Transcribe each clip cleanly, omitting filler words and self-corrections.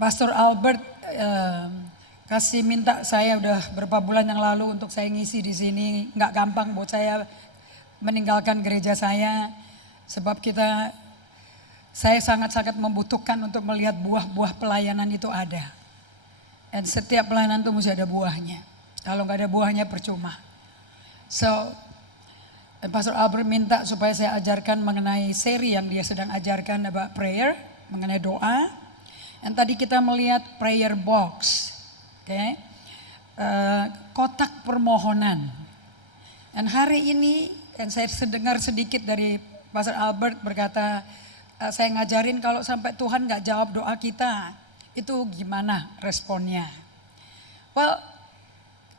Pastor Albert kasih minta saya udah berapa bulan yang lalu untuk saya ngisi di sini. Nggak gampang buat saya meninggalkan gereja saya, sebab saya sangat-sangat membutuhkan untuk melihat buah-buah pelayanan itu ada. Dan setiap pelayanan itu mesti ada buahnya. Kalau nggak ada buahnya percuma. Pastor Albert minta supaya saya ajarkan mengenai seri yang dia sedang ajarkan about prayer, mengenai doa. Dan tadi kita melihat prayer box, okay? Kotak permohonan. Dan hari ini, dan saya dengar sedikit dari Pastor Albert berkata, saya ngajarin kalau sampai Tuhan gak jawab doa kita, itu gimana responnya. Well,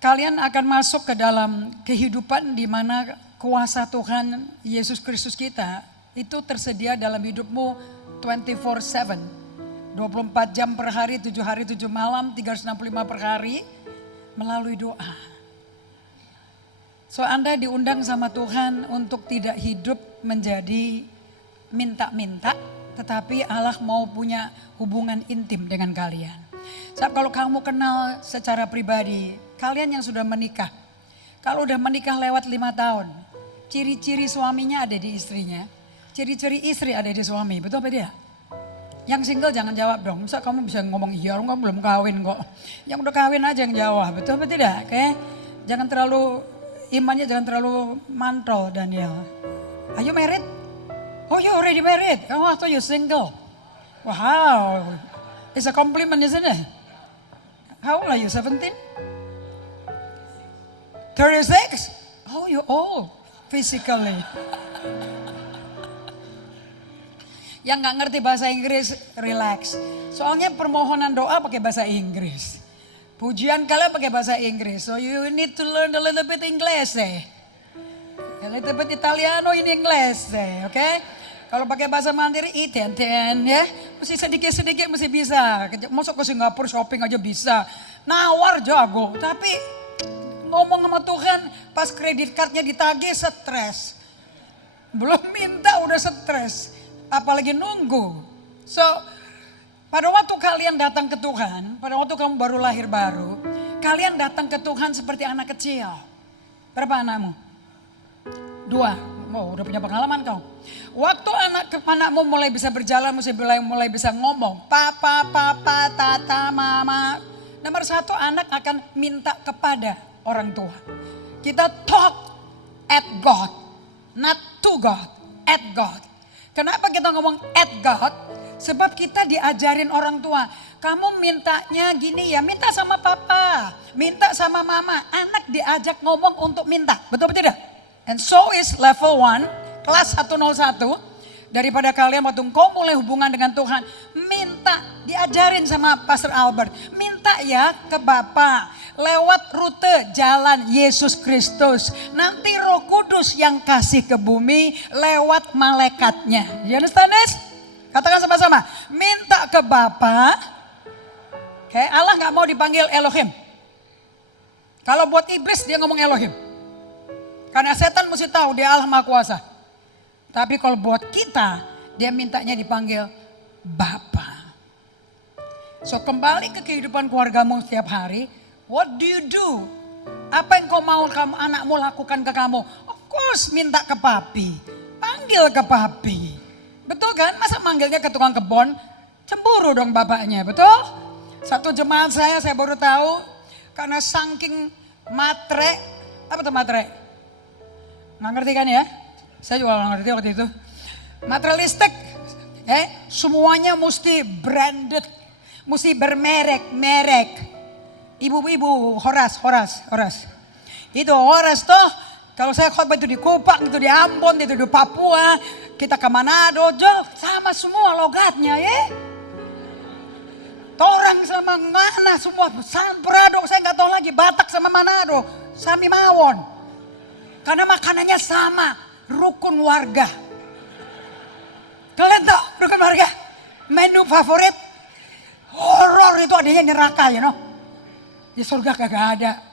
kalian akan masuk ke dalam kehidupan di mana kuasa Tuhan Yesus Kristus kita itu tersedia dalam hidupmu 24/7. 24 jam per hari, 7 hari 7 malam, 365 per hari melalui doa. So Anda diundang sama Tuhan untuk tidak hidup menjadi minta-minta, tetapi Allah mau punya hubungan intim dengan kalian. Sebab kalau kamu kenal secara pribadi, kalian yang sudah menikah, kalau udah menikah lewat 5 tahun, ciri-ciri suaminya ada di istrinya, ciri-ciri istri ada di suami, betul apa tidak? Yang single jangan jawab dong. Masa kamu bisa ngomong iya, kamu belum kawin kok. Yang udah kawin aja yang jawab, betul apa tidak? Oke? Jangan terlalu, imannya jangan terlalu mantul, Daniel. Are you married? Oh, you already married. Oh, I thought you're single. Wow. It's a compliment, isn't it? How old are you, 17? 36? Oh, you're old physically. Yang gak ngerti bahasa Inggris, relax. Soalnya permohonan doa pakai bahasa Inggris. Pujian kalian pakai bahasa Inggris. So you need to learn a little bit English eh. A little bit Italiano in English eh, oke? Okay? Kalau pakai bahasa Mandiri, iten ya. Mesti sedikit-sedikit mesti bisa. Masuk ke Singapura shopping aja bisa. Nawar jago, tapi ngomong sama Tuhan pas kredit cardnya ditagih stres. Belum minta udah stres. Apalagi nunggu. So, pada waktu kalian datang ke Tuhan, pada waktu kamu baru lahir baru, kalian datang ke Tuhan seperti anak kecil. Berapa anakmu? 2. Oh, udah punya pengalaman kau. Waktu anakmu mulai bisa berjalan, mulai bisa ngomong, papa, tata, mama. Nomor 1, anak akan minta kepada orang tua. Kita talk at God, not to God, at God. Kenapa kita ngomong at God? Sebab kita diajarin orang tua. Kamu mintanya gini ya, minta sama papa, minta sama mama. Anak diajak ngomong untuk minta, betul tidak? And so is level 1, kelas 101. Daripada kalian waktu kau mulai hubungan dengan Tuhan, minta, diajarin sama Pastor Albert. Minta ya ke Bapa. Lewat rute jalan Yesus Kristus. Nanti Roh Kudus yang kasih ke bumi lewat malaikatnya. You understand this? Katakan sama-sama. Minta ke Bapa. Okay, Allah gak mau dipanggil Elohim. Kalau buat iblis dia ngomong Elohim. Karena setan mesti tahu dia Allah Maha Kuasa. Tapi kalau buat kita, dia mintanya dipanggil Bapa. So kembali ke kehidupan keluargamu setiap hari. What do you do? Apa yang kau mau anakmu lakukan ke kamu? Of course minta ke papi. Panggil ke papi. Betul kan? Masa manggilnya ke tukang kebon? Cemburu dong bapaknya, betul? Satu jemaat saya baru tahu. Karena saking matre. Apa tuh matre? Nggak ngerti kan ya? Saya juga nggak ngerti waktu itu. Materialistik. Semuanya mesti branded. Mesti bermerek. Ibu-ibu, Horas. Itu Horas toh, kalau saya khotbah itu di Kupang, itu di Ambon, itu di Papua, kita ke Manado, sama semua logatnya ya. Torang sama mana semua, Samprado, saya nggak tahu lagi, Batak sama Manado, Sami Mawon. Karena makanannya sama, rukun warga. Kalian tahu rukun warga? Menu favorit, horor itu adanya neraka you know. Di surga kagak ada.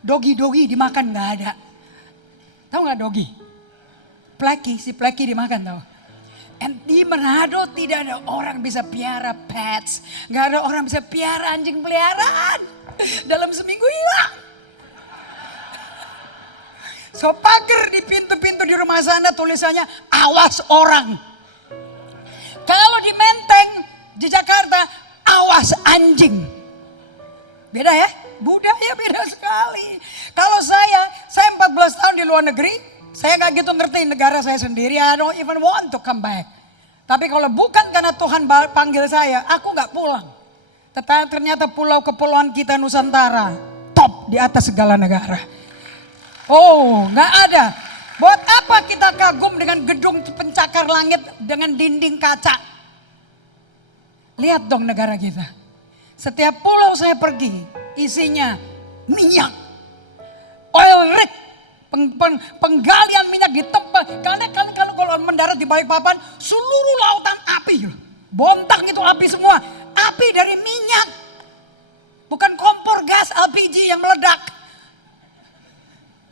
Dogi dimakan gak ada. Tahu gak dogi? Si pleki dimakan tahu. Di Manado tidak ada orang bisa piara pets. Gak ada orang bisa piara anjing peliharaan. Dalam seminggu hilang. So pagar di pintu-pintu di rumah sana tulisannya awas orang. Kalau di Menteng di Jakarta awas anjing. Beda ya, budaya beda sekali. Kalau saya 14 tahun di luar negeri, saya gak gitu ngerti negara saya sendiri. I don't even want to come back. Tapi kalau bukan karena Tuhan panggil saya, aku gak pulang. Tetapi ternyata pulau-kepulauan kita Nusantara top di atas segala negara. Oh, gak ada. Buat apa kita kagum dengan gedung pencakar langit dengan dinding kaca? Lihat dong negara kita. Setiap pulau saya pergi, isinya minyak, oil rig, penggalian minyak di tempat. Karena kalau mendarat di Balikpapan, seluruh lautan api. Bontang itu api semua. Api dari minyak. Bukan kompor gas LPG yang meledak.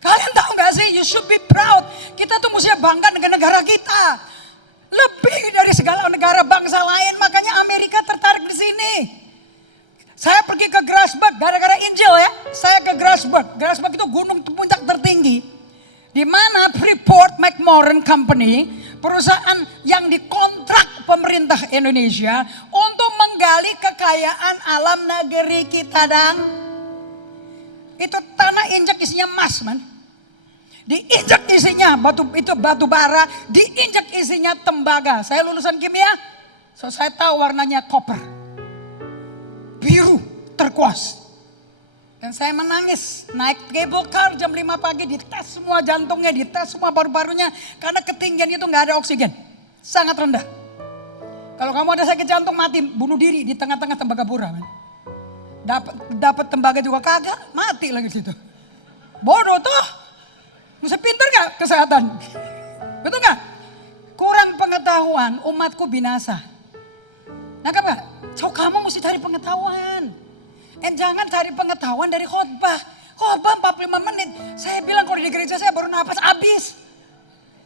Kalian tahu gak sih, you should be proud. Kita tuh mesti bangga dengan negara kita. Lebih dari segala negara bangsa lain. Makanya Amerika tertarik di sini. Saya pergi ke Grasberg gara-gara Injil ya. Saya ke Grasberg. Grasberg itu gunung puncak tertinggi. Di mana Freeport McMoran Company, perusahaan yang dikontrak pemerintah Indonesia untuk menggali kekayaan alam negeri kita dan itu tanah injak isinya emas, man. Diinjak isinya batu bara, diinjak isinya tembaga. Saya lulusan kimia, so saya tahu warnanya koper. Biru, turquoise. Dan saya menangis, naik cable car jam 5 pagi, dites semua jantungnya, dites semua paru-parunya. Karena ketinggian itu gak ada oksigen, sangat rendah. Kalau kamu ada sakit jantung mati, bunuh diri di tengah-tengah Tembagapura. Dapat tembaga juga kagak, mati lagi situ. Bodoh toh, mesti pintar gak kesehatan? Betul gak? Kurang pengetahuan, umatku binasa. Nangkap gak? So kamu mesti cari pengetahuan. Jangan cari pengetahuan dari khotbah. Khotbah 45 menit. Saya bilang kalau di gereja saya baru nafas habis.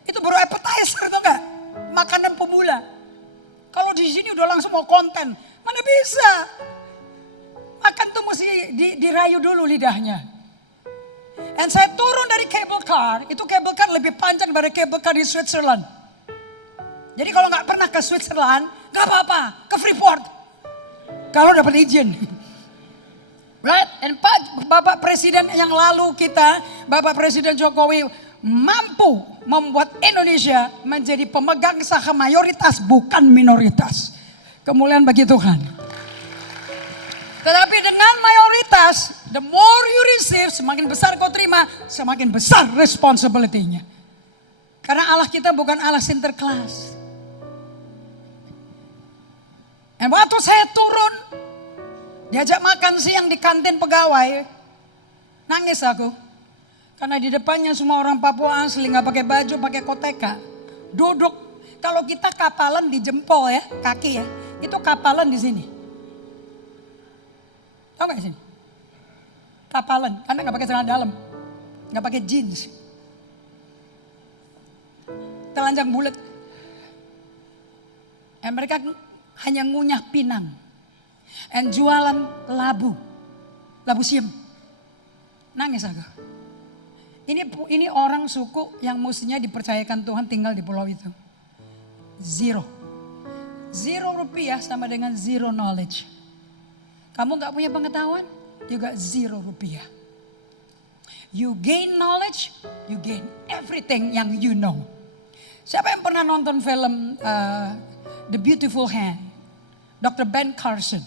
Itu baru appetizer tau gak? Makanan pemula. Kalau di sini udah langsung mau konten. Mana bisa? Makan tuh mesti dirayu dulu lidahnya. Dan saya turun dari cable car. Itu cable car lebih panjang dari cable car di Switzerland. Jadi kalau gak pernah ke Switzerland, gak apa-apa. Ke Freeport. Kalau dapat izin. Right? And Bapak Presiden yang lalu kita, Bapak Presiden Jokowi mampu membuat Indonesia menjadi pemegang saham mayoritas bukan minoritas. Kemuliaan bagi Tuhan. Tetapi dengan mayoritas, the more you receive, semakin besar kau terima, semakin besar responsibility-nya. Karena Allah kita bukan Allah sinterklas. Dan waktu saya turun, diajak makan siang di kantin pegawai, nangis aku. Karena di depannya semua orang Papua asli, gak pakai baju, pakai koteka. Duduk, kalau kita kapalan di jempol ya, kaki ya, itu kapalan di sini. Tahu gak di sini? Kapalan, karena gak pakai celana dalam, gak pakai jeans. Telanjang bulat. Dan mereka hanya ngunyah pinang. And jualan labu siem. Nangis aku. Ini orang suku yang mestinya dipercayakan Tuhan tinggal di pulau itu. Zero rupiah sama dengan zero knowledge. Kamu gak punya pengetahuan, juga zero rupiah. You gain knowledge, you gain everything yang you know. Siapa yang pernah nonton film The Beautiful Hand? Dr. Ben Carson.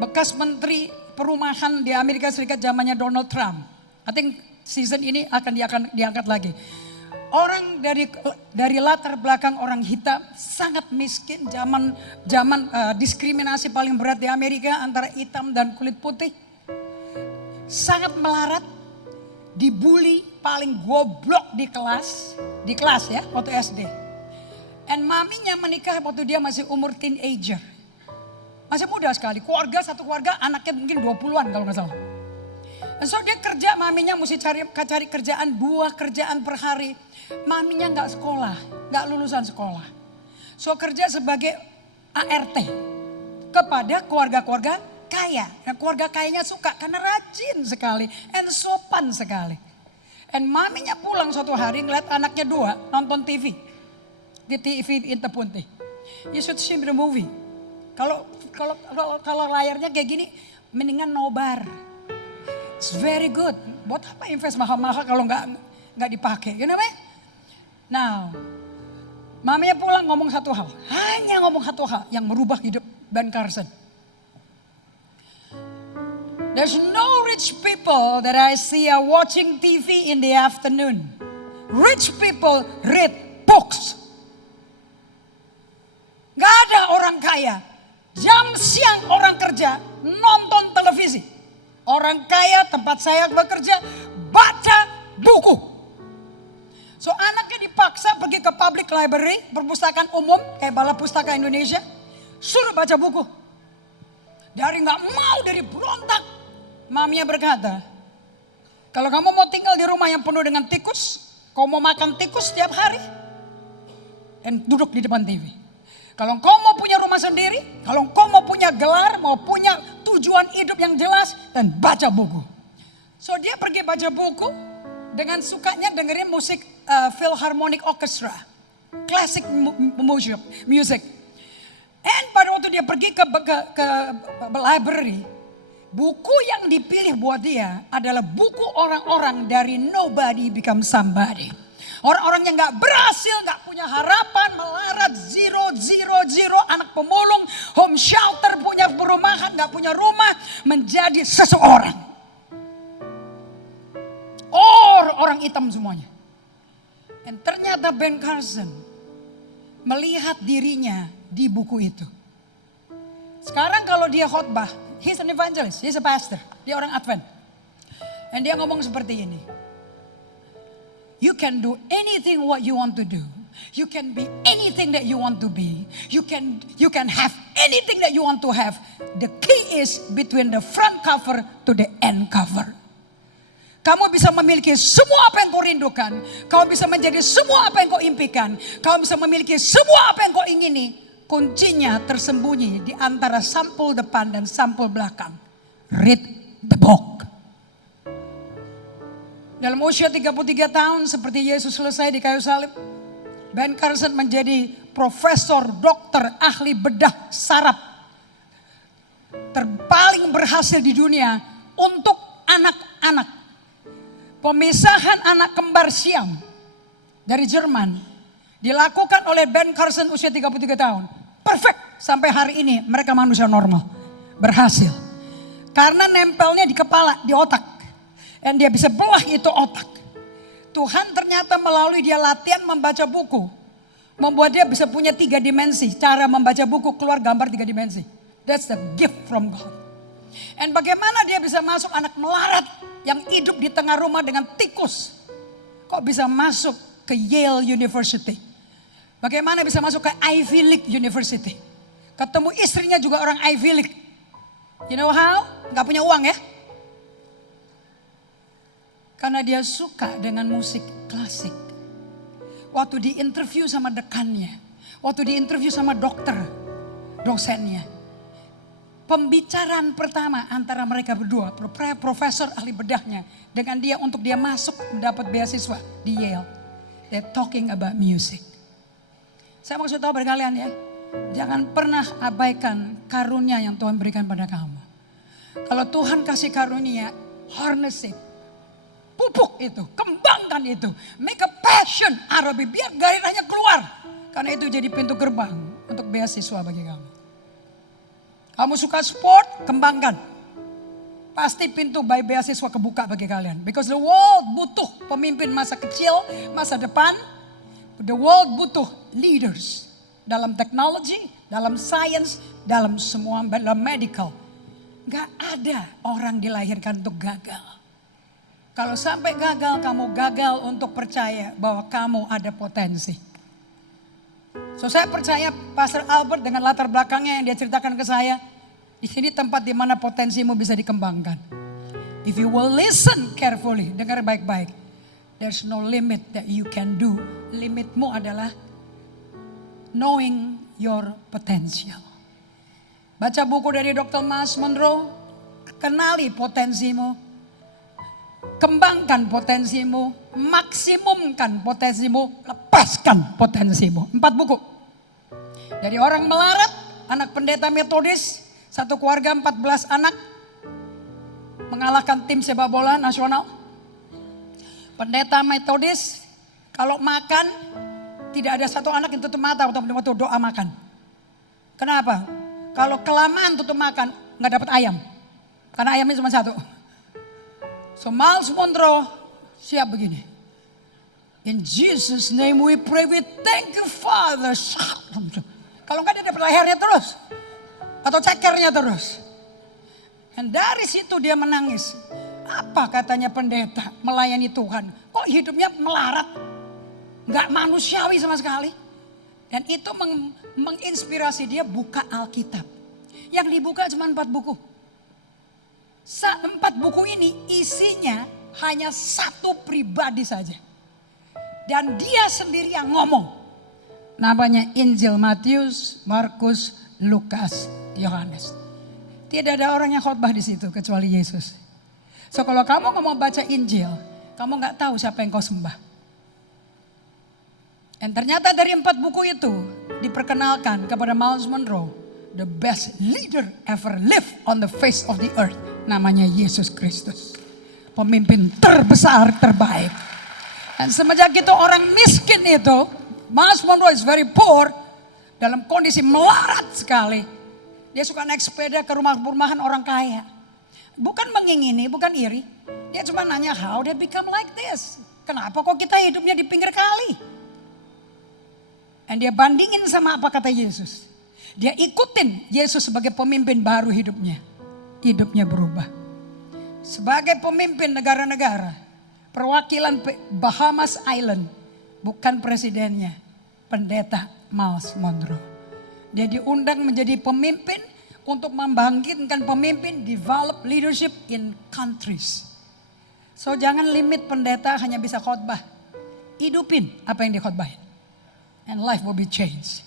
Bekas menteri perumahan di Amerika Serikat zamannya Donald Trump. I think season ini akan diangkat lagi. Orang dari latar belakang orang hitam sangat miskin, zaman diskriminasi paling berat di Amerika antara hitam dan kulit putih. Sangat melarat, dibully, paling goblok di kelas ya waktu SD. And maminya menikah waktu dia masih umur teenager. Masih muda sekali, satu keluarga anaknya mungkin 20-an kalau gak salah. Dan so dia kerja, maminya mesti cari kerjaan, 2 kerjaan per hari. Maminya gak sekolah, gak lulusan sekolah. So kerja sebagai ART kepada keluarga-keluarga kaya. Dan keluarga kayanya suka karena rajin sekali and sopan sekali. And maminya pulang suatu hari ngeliat anaknya dua nonton TV. Di TV Interpunti. You should see the movie. Kalau layarnya kayak gini mendingan nobar. It's very good. Buat apa invest mahal-mahal kalau nggak dipakai? You know what? Now, mamanya pulang ngomong satu hal. Hanya ngomong satu hal yang merubah hidup Ben Carson. There's no rich people that I see are watching TV in the afternoon. Rich people read books. Gak ada orang kaya. Jam siang orang kerja nonton televisi. Orang kaya tempat saya bekerja baca buku. So anaknya dipaksa pergi ke public library, perpustakaan umum kayak Balai Pustaka Indonesia. Suruh baca buku. Dari gak mau, dari berontak. Maminya berkata, kalau kamu mau tinggal di rumah yang penuh dengan tikus, kamu mau makan tikus setiap hari, dan duduk di depan TV. Kalau kau mau punya rumah sendiri, kalau kau mau punya gelar, mau punya tujuan hidup yang jelas, dan baca buku. So dia pergi baca buku, dengan sukanya dengerin musik Philharmonic Orchestra, classic music. And pada waktu dia pergi ke library, buku yang dipilih buat dia adalah buku orang-orang dari nobody become somebody. Orang-orang yang gak berhasil, gak punya harapan, melarat, zero, anak pemulung, home shelter, punya perumahan, gak punya rumah, menjadi seseorang. Orang hitam semuanya. Dan ternyata Ben Carson melihat dirinya di buku itu. Sekarang kalau dia khotbah, he's an evangelist, he's a pastor, dia orang Advent. Dan dia ngomong seperti ini. You can do anything what you want to do. You can be anything that you want to be. You can have anything that you want to have. The key is between the front cover to the end cover. Kamu bisa memiliki semua apa yang kau rindukan. Kamu bisa menjadi semua apa yang kau impikan. Kamu bisa memiliki semua apa yang kau ingini. Kuncinya tersembunyi di antara sampul depan dan sampul belakang. Read the book. Dalam usia 33 tahun seperti Yesus selesai di kayu salib, Ben Carson menjadi profesor, dokter, ahli bedah saraf terpaling berhasil di dunia untuk anak-anak. Pemisahan anak kembar Siam dari Jerman dilakukan oleh Ben Carson usia 33 tahun. Perfect sampai hari ini mereka manusia normal. Berhasil. Karena nempelnya di kepala, di otak. Dan dia bisa belah itu otak. Tuhan ternyata melalui dia latihan membaca buku. Membuat dia bisa punya 3 dimensi. Cara membaca buku keluar gambar 3 dimensi. That's the gift from God. Dan bagaimana dia bisa masuk anak melarat yang hidup di tengah rumah dengan tikus. Kok bisa masuk ke Yale University. Bagaimana bisa masuk ke Ivy League University. Ketemu istrinya juga orang Ivy League. You know how? Gak punya uang ya. Karena dia suka dengan musik klasik. Waktu di interview sama dekannya. Waktu di interview sama dokter. Dosennya. Pembicaraan pertama antara mereka berdua. Profesor ahli bedahnya. Dengan dia untuk dia masuk mendapat beasiswa di Yale. They're talking about music. Saya maksud tahu pada kalian ya. Jangan pernah abaikan karunia yang Tuhan berikan pada kamu. Kalau Tuhan kasih karunia, harness it. Pupuk itu, kembangkan itu. Make a passion out of it. Biar gairahnya keluar. Karena itu jadi pintu gerbang untuk beasiswa bagi kamu. Kamu suka sport, kembangkan. Pasti pintu beasiswa kebuka bagi kalian. Because the world butuh pemimpin masa kecil, masa depan. The world butuh leaders. Dalam teknologi, dalam sains, dalam semua, dalam medical. Gak ada orang dilahirkan untuk gagal. Kalau sampai gagal, kamu gagal untuk percaya bahwa kamu ada potensi. So saya percaya Pastor Albert dengan latar belakangnya yang dia ceritakan ke saya. Di sini tempat di mana potensimu bisa dikembangkan. If you will listen carefully, dengar baik-baik. There's no limit that you can do. Limitmu adalah knowing your potential. Baca buku dari Dr. Miles Monroe, kenali potensimu, kembangkan potensimu, maksimumkan potensimu, lepaskan potensimu. 4 buku. Dari orang melarat, anak pendeta metodis, satu keluarga 14 anak, mengalahkan tim sepak bola nasional. Pendeta metodis, kalau makan, tidak ada satu anak yang tutup mata waktu doa makan. Kenapa? Kalau kelamaan tutup makan, nggak dapat ayam. Karena ayamnya cuma satu. So Miles Monroe siap begini. In Jesus name we pray, we thank you Father. Kalau nggak dia dapat lehernya terus. Atau cekernya terus. Dan dari situ dia menangis. Apa katanya pendeta melayani Tuhan? Kok hidupnya melarat? Nggak manusiawi sama sekali. Dan itu menginspirasi dia buka Alkitab. Yang dibuka cuma 4 buku. 4 buku ini isinya hanya satu pribadi saja. Dan dia sendiri yang ngomong. Namanya Injil Matius, Markus, Lukas, Yohanes. Tidak ada orang yang khotbah di situ kecuali Yesus. So kalau kamu nggak mau baca Injil, kamu nggak tahu siapa yang kau sembah. Dan ternyata dari 4 buku itu diperkenalkan kepada Miles Monroe, the best leader ever lived on the face of the earth. Namanya Yesus Kristus. Pemimpin terbesar, terbaik. Dan semenjak itu orang miskin itu, Miles Monroe is very poor, dalam kondisi melarat sekali. Dia suka naik sepeda ke rumah-rumahan orang kaya. Bukan mengingini, bukan iri. Dia cuma nanya, how they become like this? Kenapa kok kita hidupnya di pinggir kali? Dan dia bandingin sama apa kata Yesus. Dia ikutin Yesus sebagai pemimpin baru hidupnya. Hidupnya berubah. Sebagai pemimpin negara-negara, perwakilan Bahamas Island, bukan presidennya, pendeta Miles Monroe. Dia diundang menjadi pemimpin untuk membangkitkan pemimpin, develop leadership in countries. So jangan limit pendeta hanya bisa khotbah. Hidupin apa yang dikhotbahin. And life will be changed.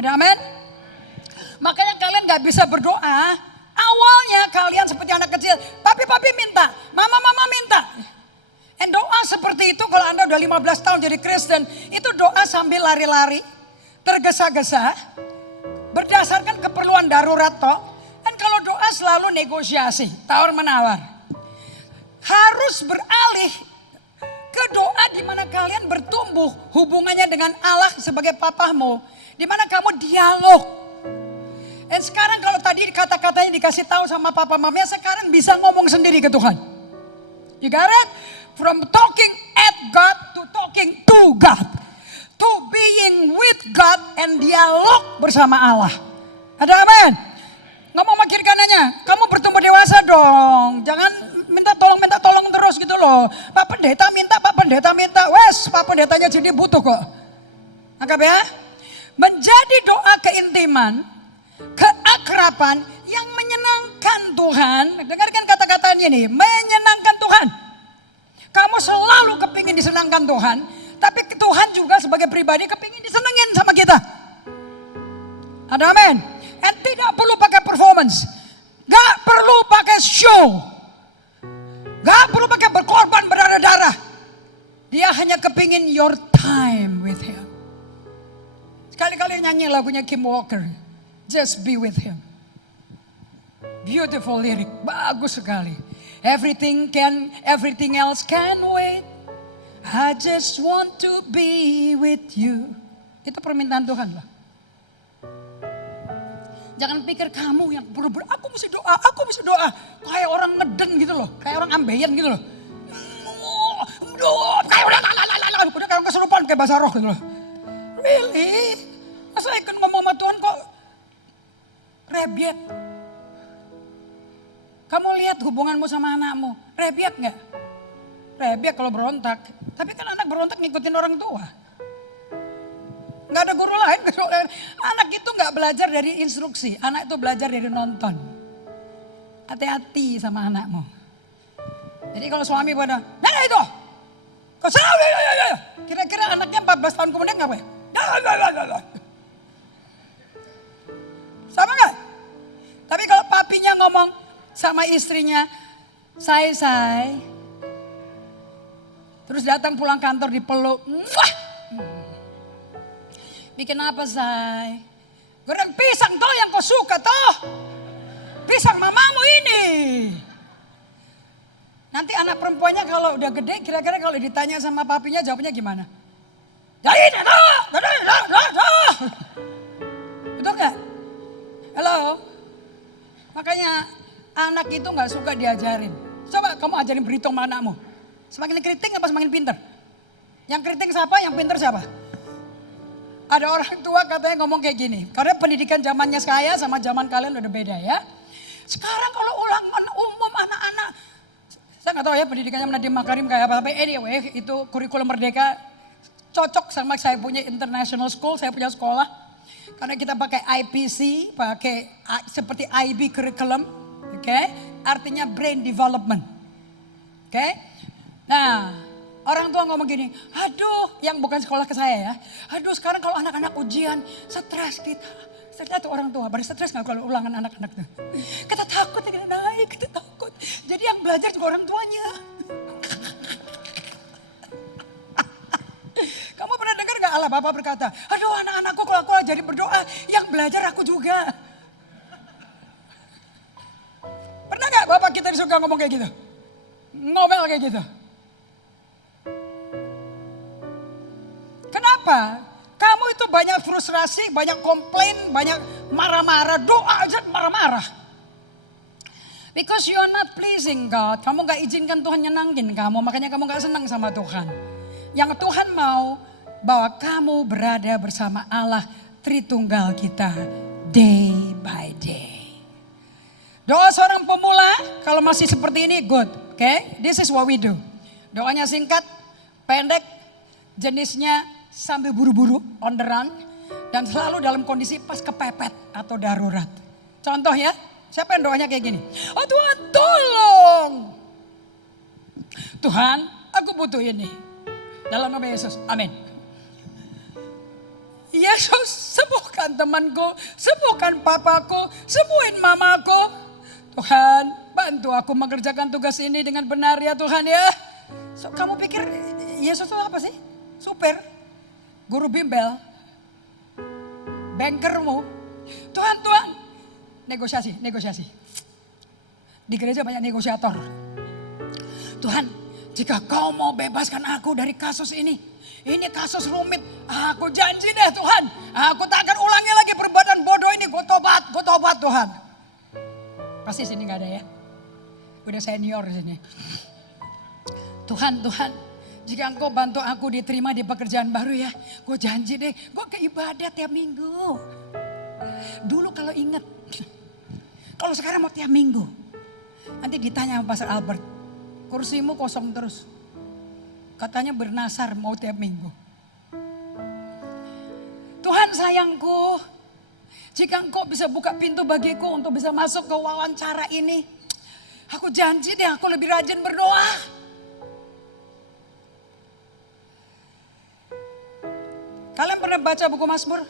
Ada amin? Makanya kalian gak bisa berdoa. Awalnya kalian seperti anak kecil. Papi minta, mama minta. And doa seperti itu kalau Anda udah 15 tahun jadi Kristen. Itu doa sambil lari-lari. Tergesa-gesa. Berdasarkan keperluan darurat toh. Dan kalau doa selalu negosiasi. Tawar-menawar. Harus beralih ke doa di mana kalian bertumbuh hubungannya dengan Allah sebagai papamu. Di mana kamu dialog. Dan sekarang kalau tadi kata-katanya dikasih tahu sama papa mamanya, sekarang bisa ngomong sendiri ke Tuhan. You got it? From talking at God to talking to God. To being with God and dialog bersama Allah. Ada amin? Ngomong makin kanannya, kamu bertumbuh dewasa dong. Jangan minta tolong terus gitu loh. Pak pendeta minta. Wes, Pak pendetanya jadi butuh kok. Anggap ya. Menjadi doa keintiman, keakraban yang menyenangkan Tuhan. Dengarkan kata-katanya nih, menyenangkan Tuhan. Kamu selalu kepingin disenangkan Tuhan. Tapi Tuhan juga sebagai pribadi kepingin disenengin sama kita. Ada amin. And tidak perlu pakai performance. Gak perlu pakai show. Gak perlu pakai berkorban berdarah-darah. Dia hanya kepingin your time with him. Sekali-kali nyanyi lagunya Kim Walker. Just be with him. Beautiful lirik. Bagus sekali. Everything else can wait. I just want to be with you. Itu permintaan Tuhan lah. Jangan pikir kamu yang aku mesti doa. Kayak orang ngeden gitu loh. Kayak orang ambeien gitu loh. Kayak udah kayak kesurupan kayak bahasa roh gitu loh. Really? Masa ikut ngomong sama Tuhan kok rebiet? Kamu lihat hubunganmu sama anakmu. Rebiet gak? Rebiet kalau berontak. Tapi kan anak berontak ngikutin orang tua. Gak ada guru lain. Anak itu gak belajar dari instruksi. Anak itu belajar dari nonton. Hati-hati sama anakmu. Jadi kalau suami pada, nah itu. Kau salah. Kira-kira anaknya 14 tahun kemudian ngapain? sama istrinya, say. Terus datang pulang kantor dipeluk. Mwah! Bikin apa, say? Goreng pisang toh yang kau suka toh. Pisang mamamu ini. Nanti anak perempuannya kalau udah gede, kira-kira kalau ditanya sama papinya jawabnya gimana? Betul gak? Halo? Makanya anak itu gak suka diajarin. Coba kamu ajarin berhitung sama anakmu. Semakin keriting apa semakin pinter? Yang keriting siapa, yang pinter siapa? Ada orang tua katanya ngomong kayak gini. Karena pendidikan zamannya saya sama zaman kalian udah beda ya. Sekarang kalau ulangan umum anak-anak. Saya gak tahu ya pendidikannya Nadiem Makarim kayak apa. Tapi anyway itu kurikulum merdeka cocok sama saya punya international school. Saya punya sekolah. Karena kita pakai IPC, pakai seperti IB curriculum. Oke, artinya brain development. Oke. Nah, orang tua ngomong gini, aduh, yang bukan sekolah ke saya ya. Aduh, sekarang kalau anak-anak ujian, stres kita. Stres tuh orang tua, pada stres gak kalau ulangan anak-anak tuh? Kita takut dengan naik, kita takut. Jadi yang belajar juga orang tuanya. Kamu pernah dengar gak Allah Bapa berkata, aduh anak-anakku kalau aku jadi berdoa, yang belajar aku juga. Pernah gak Bapak kita suka ngomong kayak gitu? Ngomel kayak gitu. Kenapa? Kamu itu banyak frustrasi, banyak komplain, banyak marah-marah, doa aja marah-marah. Because you are not pleasing God. Kamu gak izinkan Tuhan nyenangin kamu, makanya kamu gak senang sama Tuhan. Yang Tuhan mau bahwa kamu berada bersama Allah Tritunggal kita day by day. Doa seorang pemula kalau masih seperti ini good. Okay? This is what we do. Doanya singkat, pendek, jenisnya sambil buru-buru, on the run. Dan selalu dalam kondisi pas kepepet atau darurat. Contoh ya, siapa yang doanya kayak gini? Oh Tuhan tolong. Tuhan aku butuh ini. Dalam nama Yesus, amin. Yesus sembuhkan temanku, sembuhkan papaku, sembuhin mamaku. Tuhan bantu aku mengerjakan tugas ini dengan benar ya Tuhan ya. So, kamu pikir Yesus itu apa sih? Supir, guru bimbel, bankermu. Tuhan, negosiasi. Di gereja banyak negosiator. Tuhan, jika kau mau bebaskan aku dari kasus ini kasus rumit. Aku janji deh Tuhan, aku tak akan ulangi lagi perbuatan bodoh ini. Gue tobat Tuhan. Pasti sini gak ada ya. Udah senior sini. Tuhan, jika engkau bantu aku diterima di pekerjaan baru ya. Gue janji deh, gue ke ibadah tiap minggu. Dulu kalau inget. Kalau sekarang mau tiap minggu. Nanti ditanya sama Pastor Albert. Kursimu kosong terus. Katanya bernasar mau tiap minggu. Tuhan sayangku. Jika engkau bisa buka pintu bagiku untuk bisa masuk ke wawancara ini. Aku janji deh aku lebih rajin berdoa. Kalian pernah baca buku Mazmur?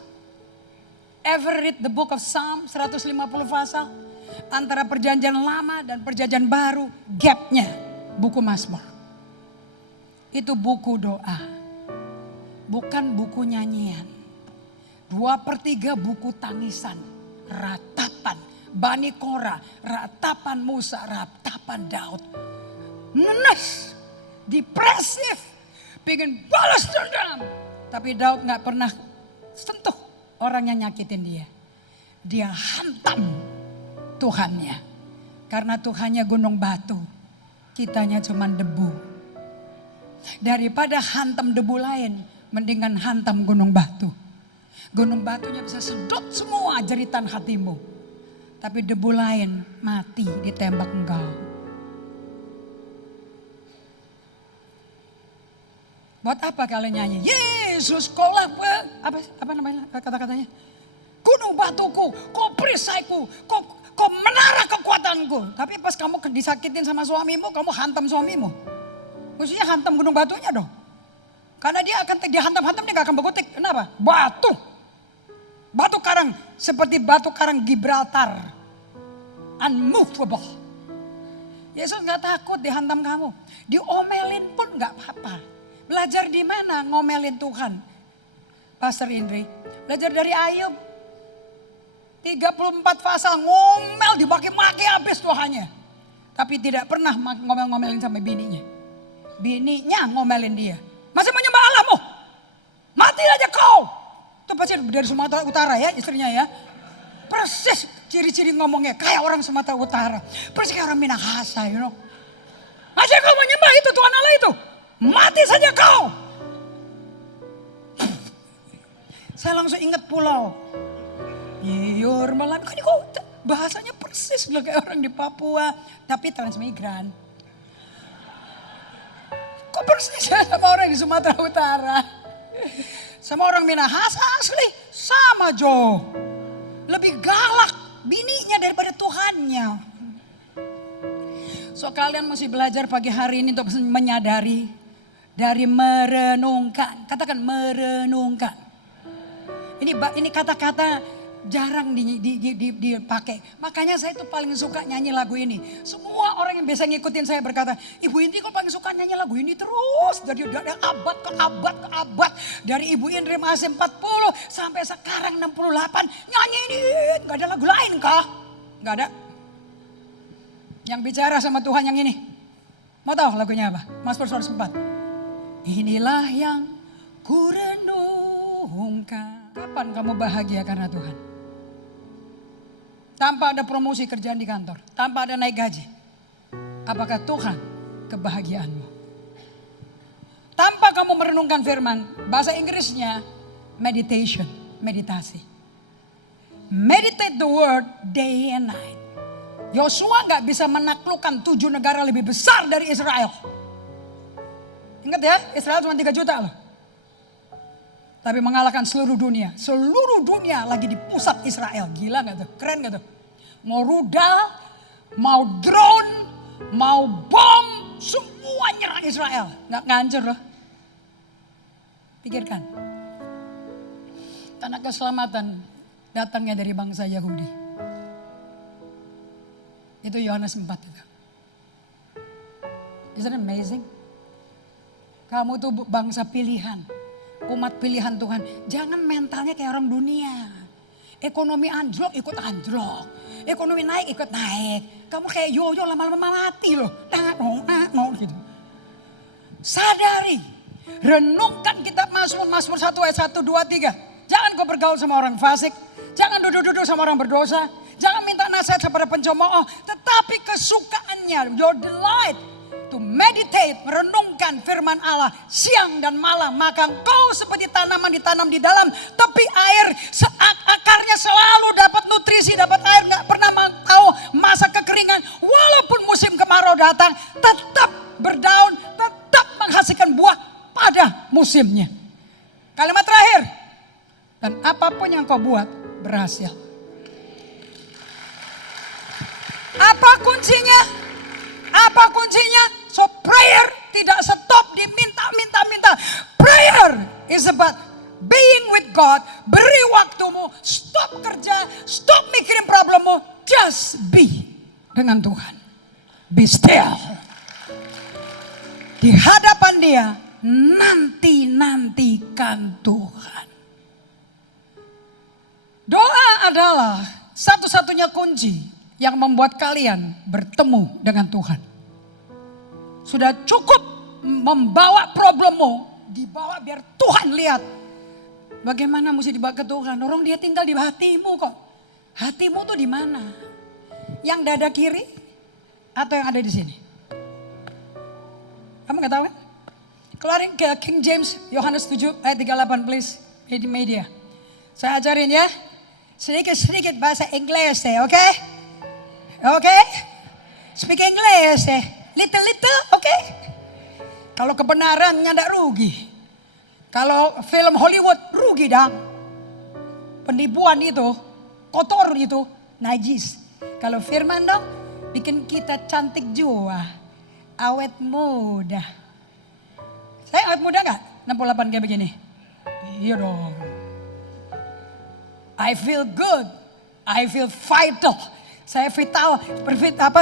Ever read the book of Psalm 150 pasal? Antara perjanjian lama dan perjanjian baru, gapnya buku Mazmur. Itu buku doa. Bukan buku nyanyian. 2/3 buku tangisan. Ratapan. Bani Korah. Ratapan Musa. Ratapan Daud. Ngenes. Depresif. Pengen balas dendam. Tapi Daud gak pernah sentuh orang yang nyakitin dia. Dia hantam Tuhannya. Karena Tuhannya gunung batu. Kitanya cuma debu. Daripada hantam debu lain, mendingan hantam gunung batu. Gunung batunya bisa sedot semua jeritan hatimu. Tapi debu lain mati ditembak engkau. Buat apa kalian nyanyi? Yesus kolak, apa namanya kata-katanya? Gunung batuku, kau perisaiku, kau menara kekuatanku. Tapi pas kamu disakitin sama suamimu, kamu hantam suamimu. Maksudnya hantam gunung batunya dong. Karena dia akan dihantam-hantam dia gak akan berkutik. Kenapa? Batu. Batu karang seperti batu karang Gibraltar. Unmovable. Yesus gak takut dihantam kamu. Diomelin pun gak apa-apa. Belajar di mana ngomelin Tuhan? Pastor Indri, belajar dari Ayub. 34 pasal ngomel dimaki-maki habis Tuhannya. Tapi tidak pernah ngomel-ngomelin sama bininya. Bininya ngomelin dia. Masih menyembah Allahmu? Mati aja kau. Itu pasti dari Sumatera Utara ya istrinya ya. Persis ciri-ciri ngomongnya kayak orang Sumatera Utara. Persis kayak orang Minahasa, you know. Masih kau menyembah itu Tuhan Allah itu? Mati saja kau. Saya langsung ingat pulau. Iyor malam. Kan kok bahasanya persis loh kayak orang di Papua. Tapi transmigran. Kok persis ya sama orang di Sumatera Utara. Sama orang Minahasa asli. Sama Jo. Lebih galak bininya daripada Tuhannya. So kalian mesti belajar pagi hari ini untuk menyadari. Dari merenungkan. Katakan merenungkan. Ini kata-kata jarang dipakai. Makanya saya tuh paling suka nyanyi lagu ini. Semua orang yang biasa ngikutin saya berkata, Ibu Indri kok paling suka nyanyi lagu ini terus. Dari abad ke abad ke abad. Dari Ibu Indri masih 40 sampai sekarang 68. Nyanyi ini gak ada lagu lain kah? Gak ada. Yang bicara sama Tuhan yang ini. Mau tahu lagunya apa? Mazmur 104. Inilah yang ku renungkan. Kapan kamu bahagia karena Tuhan? Tanpa ada promosi kerjaan di kantor. Tanpa ada naik gaji. Apakah Tuhan kebahagiaanmu? Tanpa kamu merenungkan firman. Bahasa Inggrisnya meditation. Meditasi. Meditate the word day and night. Yosua gak bisa menaklukkan 7 negara lebih besar dari Israel. Ingat ya, Israel cuma 3 juta loh. Tapi mengalahkan seluruh dunia. Seluruh dunia lagi di pusat Israel. Gila gak tuh? Keren gak tuh? Mau rudal, mau drone, mau bom. Semua nyerang Israel. Gak ngancur loh. Pikirkan. Tanah keselamatan datangnya dari bangsa Yahudi. Itu Yohanes 4 itu. Isn't it amazing? Kamu tuh bangsa pilihan. Umat pilihan Tuhan. Jangan mentalnya kayak orang dunia. Ekonomi anjlok ikut anjlok. Ekonomi naik ikut naik. Kamu kayak yoyo lama-lama mati loh. Gitu. Sadari. Renungkan kitab Mazmur 1 ayat 1, 2, 3. Jangan kau bergaul sama orang fasik. Jangan duduk-duduk sama orang berdosa. Jangan minta nasihat kepada pencemooh. Tetapi kesukaannya, your delight. To meditate, merenungkan firman Allah siang dan malam. Maka engkau seperti tanaman ditanam di dalam tepi air. Akarnya selalu dapat nutrisi, dapat air. Gak pernah tahu masa kekeringan. Walaupun musim kemarau datang, tetap berdaun, tetap menghasilkan buah pada musimnya. Kalimat terakhir. Dan apapun yang kau buat berhasil. Apa kuncinya? Apa kuncinya? So prayer tidak stop di minta. Prayer is about being with God. Beri waktumu, stop kerja, stop mikirin problemmu. Just be dengan Tuhan. Be still. Di hadapan dia, nantikan Tuhan. Doa adalah satu-satunya kunci yang membuat kalian bertemu dengan Tuhan. Sudah cukup membawa problemmu, dibawa biar Tuhan lihat. Bagaimana mesti dibawa ke Tuhan? Orang dia tinggal di hatimu kok. Hatimu tuh di mana? Yang dada kiri atau yang ada di sini? Kamu gak tahu kan? Keluarin ke King James, Yohanes 7 ayat 38 please. Di media. Saya ajarin ya. Sedikit-sedikit bahasa Inggris deh, oke? Oke? Speak English deh. Little, oke? Kalau kebenarannya ndak rugi. Kalau film Hollywood rugi dong. Penipuan itu, kotor itu, najis. Kalau firman dong, bikin kita cantik jua. Awet muda. Saya awet muda gak? 68 kayak begini. Iya dong. I feel good. I feel vital. Saya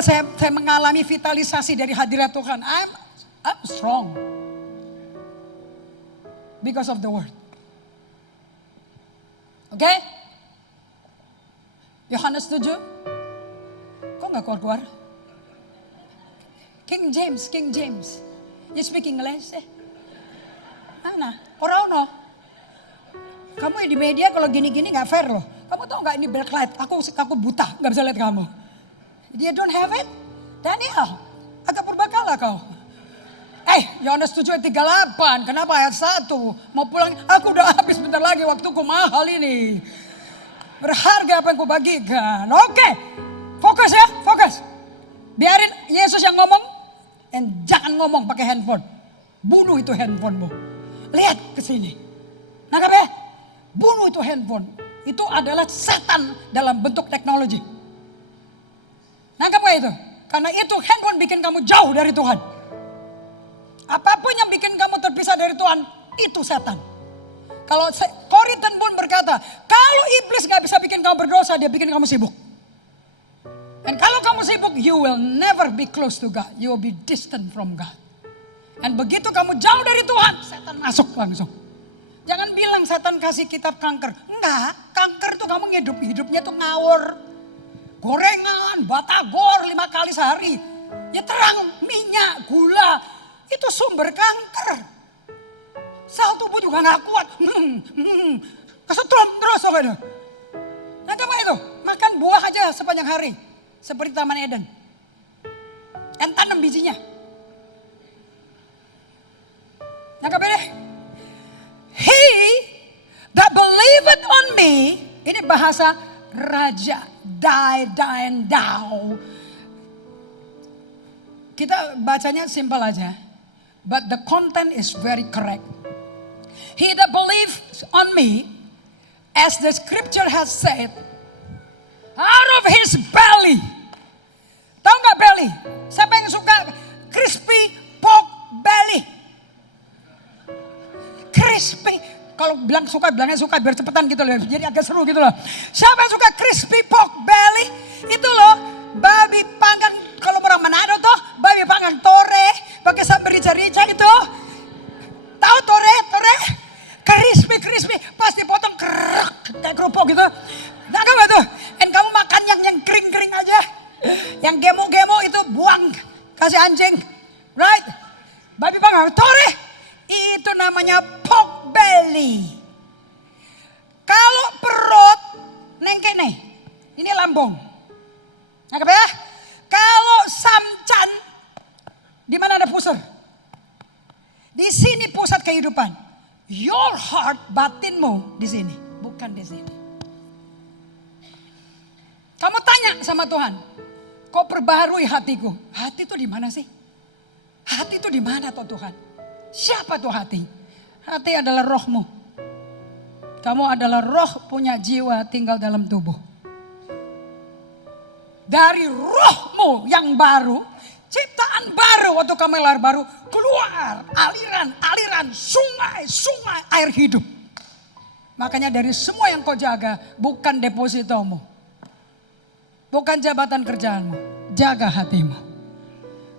saya mengalami vitalisasi dari hadirat Tuhan. I'm strong. Because of the word. Oke? Yohanes 7. Kok gak keluar-keluar? King James. You speak English? Mana? Orang kamu di media kalau gini-gini gak fair loh. Kamu tahu gak ini backlight? Aku buta, gak bisa lihat kamu. Dia don't have it? Daniel, agak purbakala kau. Yohanes 7 ayat 38. Kenapa ayat 1? Mau pulang, aku udah habis bentar lagi, waktuku mahal ini. Berharga apa yang kubagikan. Oke, fokus ya, fokus. Biarin Yesus yang ngomong. Dan jangan ngomong pakai handphone. Bunuh itu handphonemu. Lihat ke sini. Nangkap ya? Bunuh itu handphone. Itu adalah setan dalam bentuk teknologi. Nangkap gak itu? Karena itu handphone bikin kamu jauh dari Tuhan. Apapun yang bikin kamu terpisah dari Tuhan, itu setan. Kalau Corrie ten Boom berkata, kalau iblis gak bisa bikin kamu berdosa, dia bikin kamu sibuk. Dan kalau kamu sibuk, you will never be close to God. You will be distant from God. Dan begitu kamu jauh dari Tuhan, setan masuk langsung. Jangan bilang setan kasih kitab kanker. Enggak, kanker tuh kamu hidupnya tuh ngawur. Gorengan, batagor 5 kali sehari. Ya terang, minyak, gula. Itu sumber kanker. Sel tubuh juga gak kuat. Kesetrum terus. Nah coba itu, makan buah aja sepanjang hari. Seperti Taman Eden. Dan tanam bijinya. Nah deh. He that believeth on me. Ini bahasa raja. Die, and thou. Kita bacanya simpel aja. But the content is very correct. He that believes on me. As the scripture has said. Out of his belly. Tahu gak belly? Siapa yang suka crispy pork belly? Crispy. Kalau bilang suka, bilangnya suka biar cepetan gitu loh. Jadi agak seru gitu loh. Siapa yang suka crispy pork belly? Itu loh. Babi panggang. Kalau orang Manado tuh. Babi panggang tore. Pakai sambal rica-rica gitu. Tahu tore? Crispy. Pas dipotong kerak. Kayak kerupuk gitu. Nah gak tuh? Dan kamu makan yang kering-kering aja. Yang gemo-gemo itu buang. Kasih anjing. Right? Babi panggang tore. Itu namanya pork belly. Kalau perut, nengke nih. Ini lambung. Nangkep ya? Kalau samcan, di mana ada pusar? Di sini pusat kehidupan. Your heart, batinmu di sini, bukan di sini. Kamu tanya sama Tuhan, kok perbaharui hatiku? Hati itu di mana sih? Hati itu di mana toh Tuhan? Siapa tuh hati? Hati adalah rohmu. Kamu adalah roh punya jiwa tinggal dalam tubuh. Dari rohmu yang baru, ciptaan baru waktu kamu lahir baru, keluar aliran, sungai air hidup. Makanya dari semua yang kau jaga, bukan depositomu. Bukan jabatan kerjaanmu, jaga hatimu.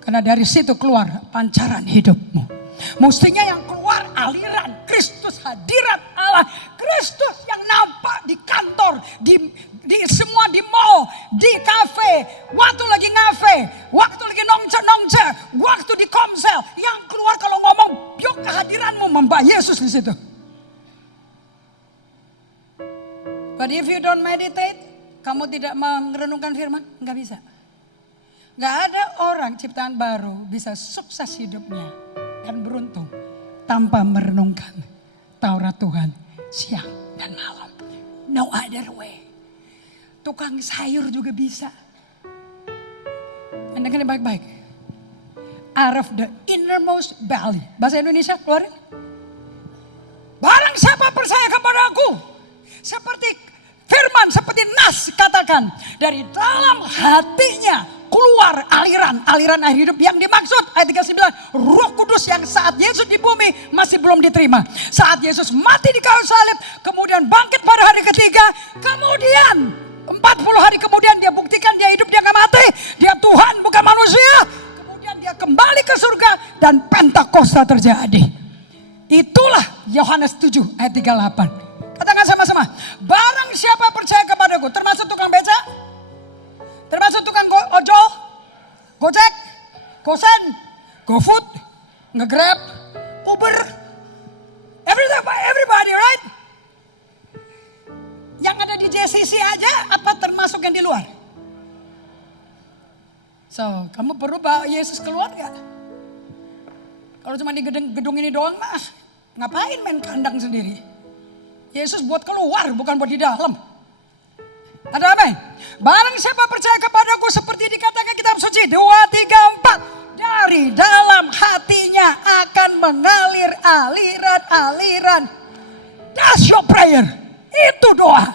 Karena dari situ keluar pancaran hidupmu. Mestinya yang keluar aliran Kristus, hadirat Allah. Kristus yang nampak di kantor, di semua di mall, di kafe, waktu lagi ngafe, waktu lagi nongce, waktu di komsel. Yang keluar kalau ngomong, yuk kehadiranmu membah Yesus di situ. But if you don't meditate, kamu tidak merenungkan firman, nggak bisa. Nggak ada orang ciptaan baru bisa sukses hidupnya dan beruntung tanpa merenungkan Taurat Tuhan siang dan malam. No other way. Tukang sayur juga bisa. Anda dengar baik-baik. Out of the innermost belly. Bahasa Indonesia keluarin. Barang siapa percaya kepada aku. Seperti firman, seperti nas katakan. Dari dalam hatinya keluar aliran air hidup yang dimaksud. Ayat 39, Roh Kudus yang saat Yesus di bumi masih belum diterima. Saat Yesus mati di kayu salib, kemudian bangkit pada hari ketiga. Kemudian 40 hari kemudian dia buktikan dia hidup, dia gak mati. Dia Tuhan bukan manusia. Kemudian dia kembali ke surga dan Pentakosta terjadi. Itulah Yohanes 7 ayat 38. Katakan sama-sama. Barang siapa percaya kepadaku, termasuk tukang beca, termasuk tukang ojol, Gojek, Gosen, GoFood, nge-Grab, Uber, everybody, right? Yang ada di JCC aja, apa termasuk yang di luar? So, kamu perlu bawa Yesus keluar gak? Kalau cuma di gedung ini doang mah, ngapain main kandang sendiri? Yesus buat keluar, bukan buat di dalam. Ada apa? Barang siapa percaya kepadaku seperti dikatakan kitab suci 2, 3, 4. Dari dalam hatinya akan mengalir aliran-aliran. That's your prayer. Itu doa.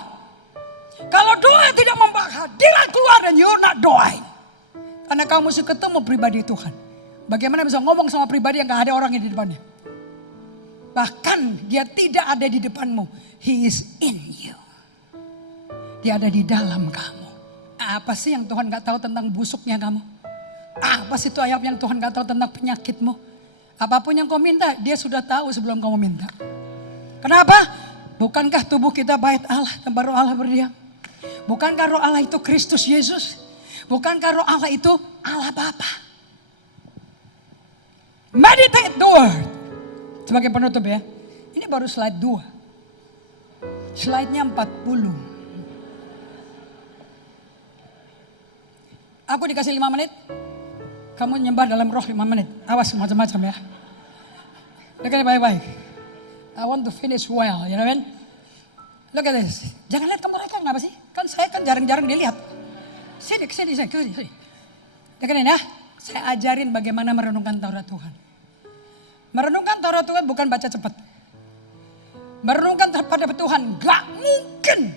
Kalau doa tidak membawa hadirat keluar, dan you're not doaing. Karena kamu mesti ketemu pribadi Tuhan. Bagaimana bisa ngomong sama pribadi yang gak ada orang di depannya? Bahkan dia tidak ada di depanmu. He is in you. Dia ada di dalam kamu. Apa sih yang Tuhan gak tahu tentang busuknya kamu? Apa sih itu ayat yang Tuhan gak tahu tentang penyakitmu? Apapun yang kau minta, dia sudah tahu sebelum kamu minta. Kenapa? Bukankah tubuh kita bait Allah, tempat roh Allah berdiam? Bukankah roh Allah itu Kristus Yesus? Bukankah roh Allah itu Allah Bapa? Meditate the word. Sebagai penutup ya. Ini baru slide 2. Slide-nya 40. Aku dikasih 5 menit. Kamu nyembah dalam roh 5 menit. Awas macam-macam ya. Dengar baik-baik. I want to finish well, you know what I mean? Look at this. Jangan lihat ke mereka, kenapa sih? Kan saya kan jarang-jarang dilihat. Sini. Dengerin ya. Saya ajarin bagaimana merenungkan Taurat Tuhan. Merenungkan Taurat Tuhan bukan baca cepat. Merenungkan pada Tuhan gak mungkin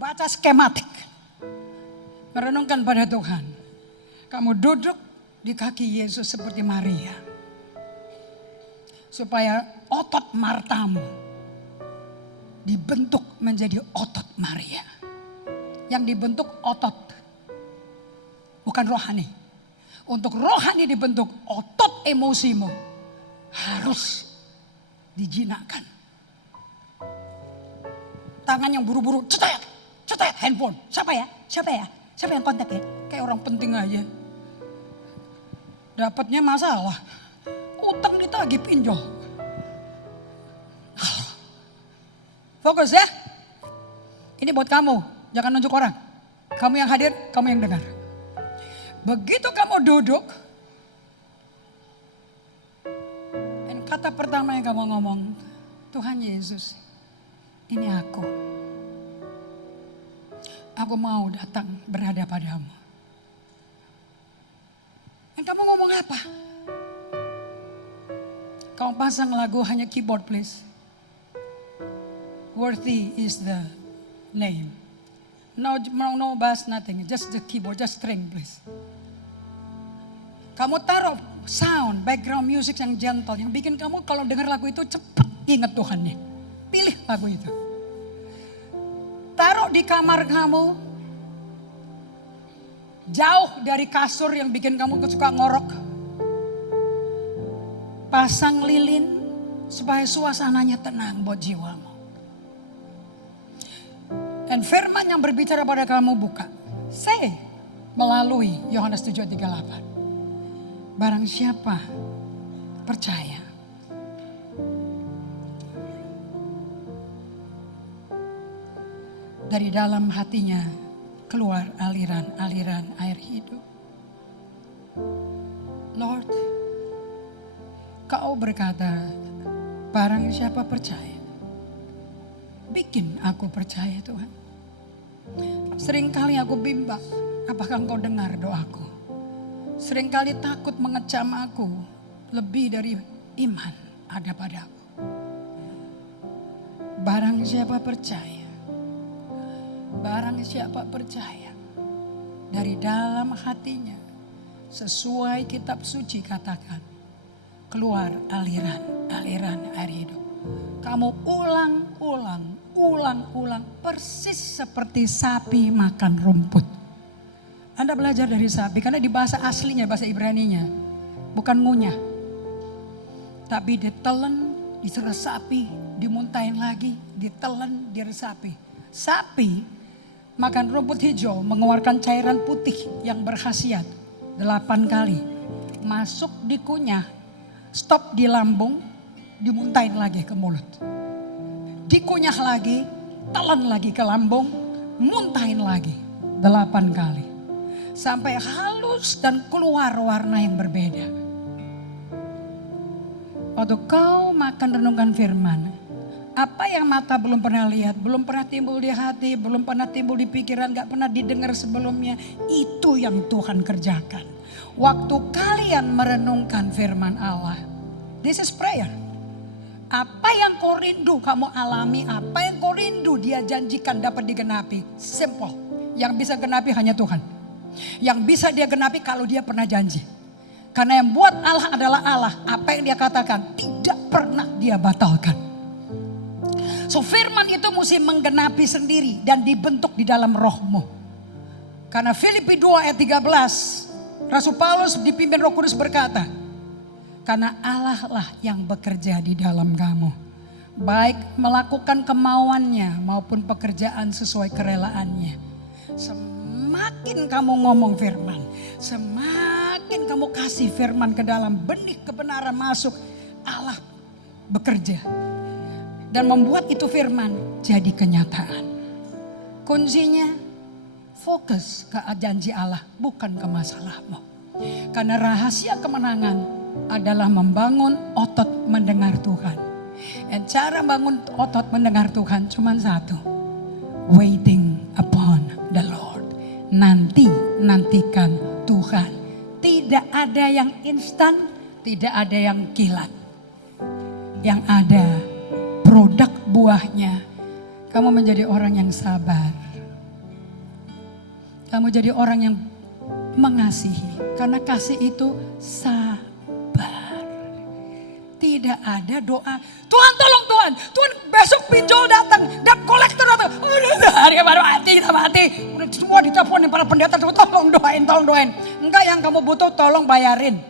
baca skematik. Merenungkan pada Tuhan. Kamu duduk di kaki Yesus seperti Maria. Supaya otot Martamu dibentuk menjadi otot Maria. Yang dibentuk otot. Bukan rohani. Untuk rohani dibentuk, otot emosimu harus dijinakkan. Tangan yang buru-buru, cetet handphone. Siapa ya? Siapa yang kontak ya? Kayak orang penting aja. Dapatnya masalah. Utang ditagih pinjol. Fokus ya. Ini buat kamu. Jangan nunjuk orang. Kamu yang hadir, kamu yang dengar. Begitu kamu duduk. Dan kata pertama yang kamu ngomong. Tuhan Yesus, ini aku. Aku mau datang berada padamu. Dan kamu ngomong apa? Kamu pasang lagu hanya keyboard please. Worthy is the name. No bass, nothing. Just the keyboard, just string please. Kamu taruh sound, background music yang gentle. Yang bikin kamu kalau dengar lagu itu cepat ingat Tuhannya. Pilih lagu itu. Taruh di kamar kamu. Jauh dari kasur yang bikin kamu suka ngorok. Pasang lilin supaya suasananya tenang buat jiwamu. Dan firman yang berbicara pada kamu buka. Say melalui Yohanes 7:38. Barang siapa percaya. Dari dalam hatinya keluar aliran-aliran air hidup. Lord, Kau berkata, barang siapa percaya. Bikin aku percaya Tuhan. Seringkali aku bimbang, apakah Engkau dengar doaku? Seringkali takut mengecam aku lebih dari iman ada padaku. Barang siapa percaya. Barang siapa percaya. Dari dalam hatinya. Sesuai kitab suci katakan. Keluar aliran air hidup. Kamu ulang-ulang berulang-ulang persis seperti sapi makan rumput. Anda belajar dari sapi karena di bahasa aslinya, bahasa Ibraninya bukan ngunyah. Tapi ditelan, diresapi, dimuntahin lagi, ditelan, diresapi. Sapi makan rumput hijau mengeluarkan cairan putih yang berkhasiat 8 kali. Masuk dikunyah, stop di lambung, dimuntahin lagi ke mulut. Dikunyah lagi, telan lagi ke lambung, muntahin lagi 8 kali. Sampai halus dan keluar warna yang berbeda. Waktu kau makan renungan firman, apa yang mata belum pernah lihat, belum pernah timbul di hati, belum pernah timbul di pikiran, gak pernah didengar sebelumnya, itu yang Tuhan kerjakan. Waktu kalian merenungkan firman Allah, this is prayer. Apa yang kau rindu kamu alami, apa yang kau rindu dia janjikan dapat digenapi. Simple. Yang bisa genapi hanya Tuhan. Yang bisa dia genapi kalau dia pernah janji. Karena yang buat Allah adalah Allah. Apa yang dia katakan tidak pernah dia batalkan. So firman itu mesti menggenapi sendiri dan dibentuk di dalam rohmu. Karena Filipi 2 ayat 13, Rasul Paulus dipimpin Roh Kudus berkata, karena Allah lah yang bekerja di dalam kamu. Baik melakukan kemauannya maupun pekerjaan sesuai kerelaannya. Semakin kamu ngomong firman, semakin kamu kasih firman ke dalam benih kebenaran masuk, Allah bekerja. Dan membuat itu firman jadi kenyataan. Kuncinya fokus ke janji Allah, bukan ke masalahmu. Karena rahasia kemenangan adalah membangun otot mendengar Tuhan. Dan cara bangun otot mendengar Tuhan cuma satu. Waiting upon the Lord. Nantikan Tuhan. Tidak ada yang instan, tidak ada yang kilat. Yang ada produk buahnya. Kamu menjadi orang yang sabar. Kamu jadi orang yang mengasihi. Karena kasih itu sabar. Tidak ada doa, Tuhan tolong Tuhan, Tuhan besok pinjol datang, debt collector datang. Udah hari baru mati, kita mati. Udah semua diteleponin para pendeta, tolong doain. Enggak, yang kamu butuh tolong bayarin.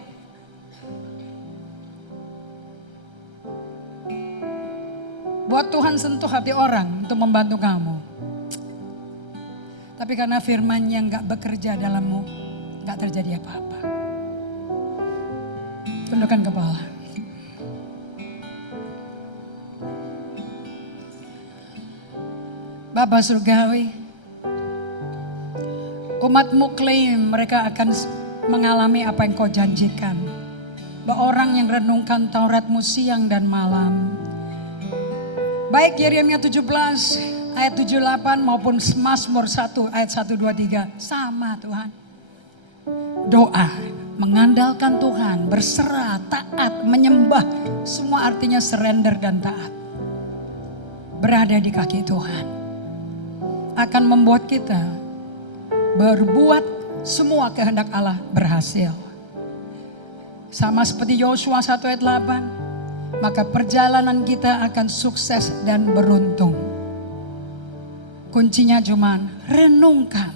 Buat Tuhan sentuh hati orang untuk membantu kamu. Tapi karena firman-Nya enggak bekerja dalammu, enggak terjadi apa-apa. Tundukkan kepala. Bapa Surgawi, umat-Mu klaim mereka akan mengalami apa yang Kau janjikan. Bahwa orang yang renungkan Taurat-Mu siang dan malam. Baik Yeremia 17 ayat 78 maupun Mazmur 1 ayat 1, 2, 3. Sama Tuhan. Doa, mengandalkan Tuhan, berserah, taat, menyembah. Semua artinya surrender dan taat. Berada di kaki Tuhan. Akan membuat kita berbuat semua kehendak Allah berhasil. Sama seperti Yosua 1 ayat 8. Maka perjalanan kita akan sukses dan beruntung. Kuncinya cuman renungkan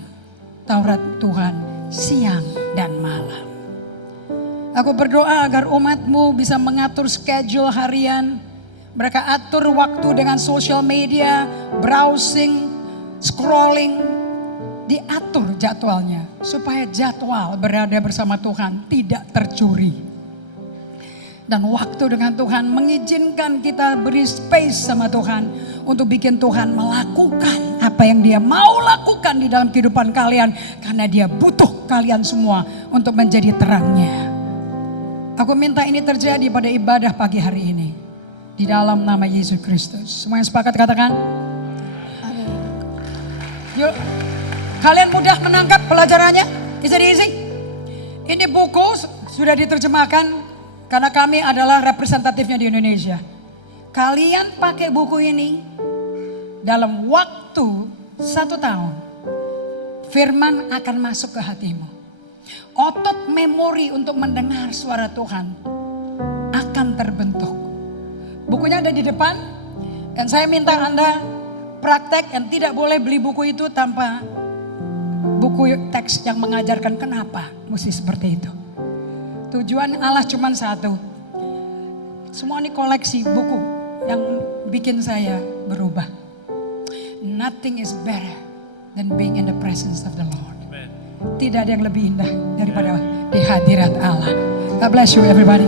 Taurat Tuhan siang dan malam. Aku berdoa agar umat-Mu bisa mengatur schedule harian. Mereka atur waktu dengan social media, browsing, scrolling, diatur jadwalnya supaya jadwal berada bersama Tuhan tidak tercuri. Dan waktu dengan Tuhan mengizinkan kita beri space sama Tuhan untuk bikin Tuhan melakukan apa yang Dia mau lakukan di dalam kehidupan kalian, karena Dia butuh kalian semua untuk menjadi terangnya. Aku minta ini terjadi pada ibadah pagi hari ini di dalam nama Yesus Kristus. Semua yang sepakat katakan yuk, kalian mudah menangkap pelajarannya? Is it easy? Ini buku sudah diterjemahkan karena kami adalah representatifnya di Indonesia. Kalian pakai buku ini dalam waktu 1 tahun. Firman akan masuk ke hatimu. Otot memori untuk mendengar suara Tuhan akan terbentuk. Bukunya ada di depan dan saya minta Anda praktek yang tidak boleh beli buku itu tanpa buku teks yang mengajarkan kenapa mesti seperti itu. Tujuan Allah cuma satu. Semua ini koleksi buku yang bikin saya berubah. Nothing is better than being in the presence of the Lord. Tidak ada yang lebih indah daripada di hadirat Allah. God bless you everybody.